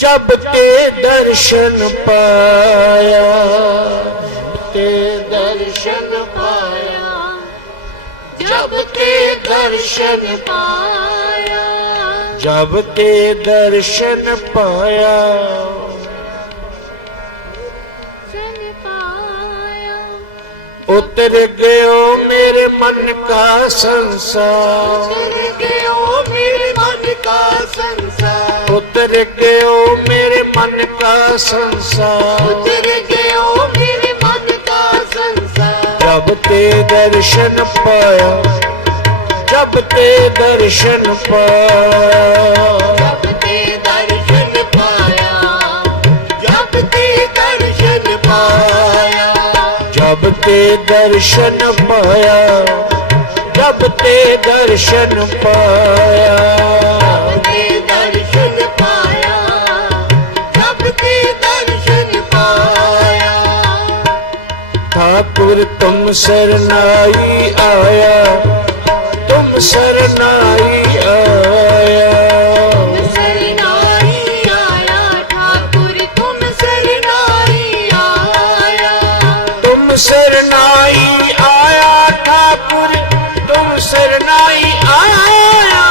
ਜਬ ਤੇ ਦਰਸ਼ਨ ਪਾਇਆ ਤੇ ਦਰਸ਼ਨ ਪਾਇਆ ਜਬ ਤੇ ਦਰਸ਼ਨ ਪਾਇਆ ਜਬ ਤੇ ਦਰਸ਼ਨ ਪਾਇਆ ਉਤਰ ਗਿਓ ਮੇਰੇ ਮਨ ਕਾ ਸੰਸਾਰ ਉਤਰ ਗਿਓ ਉਤਰ ਗਿਓ ਮੇਰੇ ਮਨ ਕਾ ਸੰਸਾਰ। ਉਤਰ ਗਿਓ ਮੇਰੇ ਮਨ ਕਾ ਸੰਸਾਰ। ਜਬ ਤੇ ਦਰਸ਼ਨ ਪਾਇਆ ਜਬ ਤੇ ਦਰਸ਼ਨ ਪਾਇਆ। ਜਬ ਤੇ ਦਰਸ਼ਨ ਪਾਇਆ ਜਬ ਤੇ ਦਰਸ਼ਨ ਪਾਇਆ। ਜਬ ਤੇ ਦਰਸ਼ਨ ਪਾਇਆ ਜਬ ਤੇ ਦਰਸ਼ਨ ਪਾਇਆ। ਸਰਨਾਈ ਆਇਆ ਤੁਮ ਸਰਨਾਈ ਸਰਨਾਈ ਆਇਆ ਠਾਕੁਰ ਤੁਮ ਸਰਨਾਈ ਆਇਆ।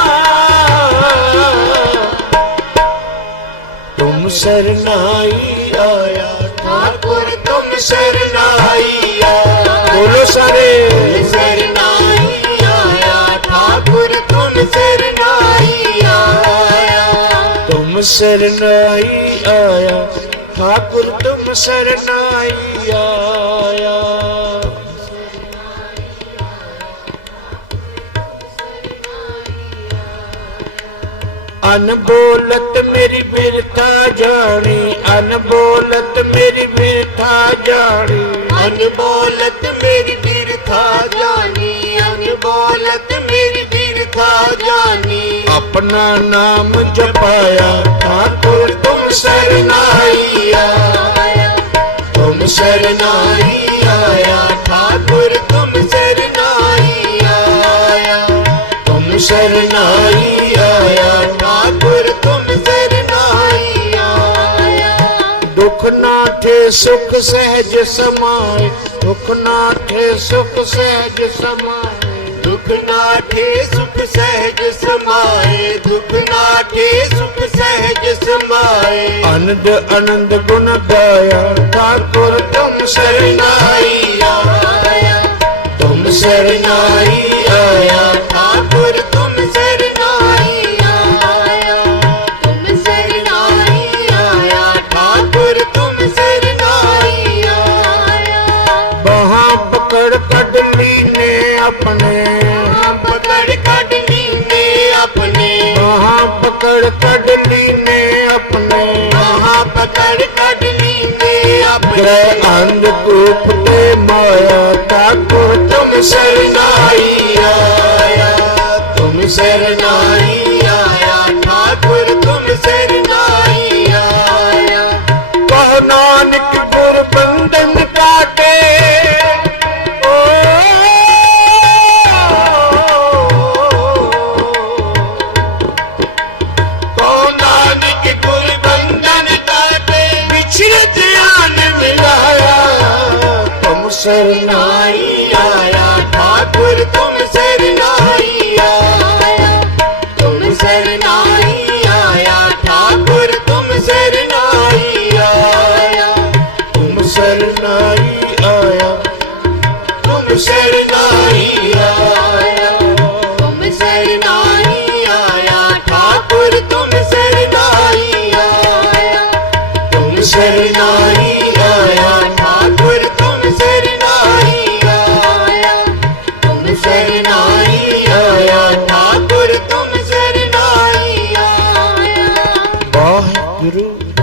ਤੁਮ ਸਰਨਾਈ ਤੁਮ ਸਰਨਾਈ ਆਇਆ ਠਾਕੁਰ ਤੁਮ ਸਰਨਾਈ ਆਇਆ। ਅਨਬੋਲਤ ਮੇਰੀ ਬਿਰਤਾ ਜਾਣੀ ਅਨਬੋਲਤ ਆਪਣਾ ਨਾਮ ਜਪਾਇਆ, ਠਾਕੁਰ ਤੁਮ ਸਰਨਾਈ ਆਇਆ ਤੁਮ ਸਰਨਾਈ ਆਇਆ ਠਾਕੁਰ ਤੁਮ ਸਰਨਾਈ ਆਇਆ ਤੁਮ ਸਰਨਾਈ ਆਇਆ ਠਾਕੁਰ ਤੁਮ ਸਰਨਾਈ ਆਇਆ ਦੁਖ ਨਾਠੇ ਸੁਖ ਸਹਿਜ ਸਮਾਏ, ਦੁਖ ਨਾਠੇ ਸੁਖ ਸਹਿਜ ਸਮਾਏ। ਦੁਖ ਨਾਠੇ ਸੁਖ ਸਹਿਜ ਸਮਾਏ ਦੁਖ ਨਾਠੇ ਸੁਖ ਸਹਿਜ ਸਮਾਏ। ਆਨੰਦ ਆਨੰਦ ਗੁਣ ਗਾਇਆ ਠਾਕੁਰ ਤੁਮ ਸਰਨਾਈ ਆਇਆ। ਤੁਮ ਸਰਨਾਈ ਆਇਆ। இருக்கிறேன் ਸਰਨਾਈ ਆਇਆ, ਠਾਕੁਰ ਤੁਮ ਸਰਨਾਈ ਆਇਆ। ਤੁਮ ਸਰਨਾਈ ਆਇਆ, ਠਾਕੁਰ ਤੁਮ ਸਰਨਾਈ ਆਇਆ। ਤੁਮ ਸਰਨਾਈ guru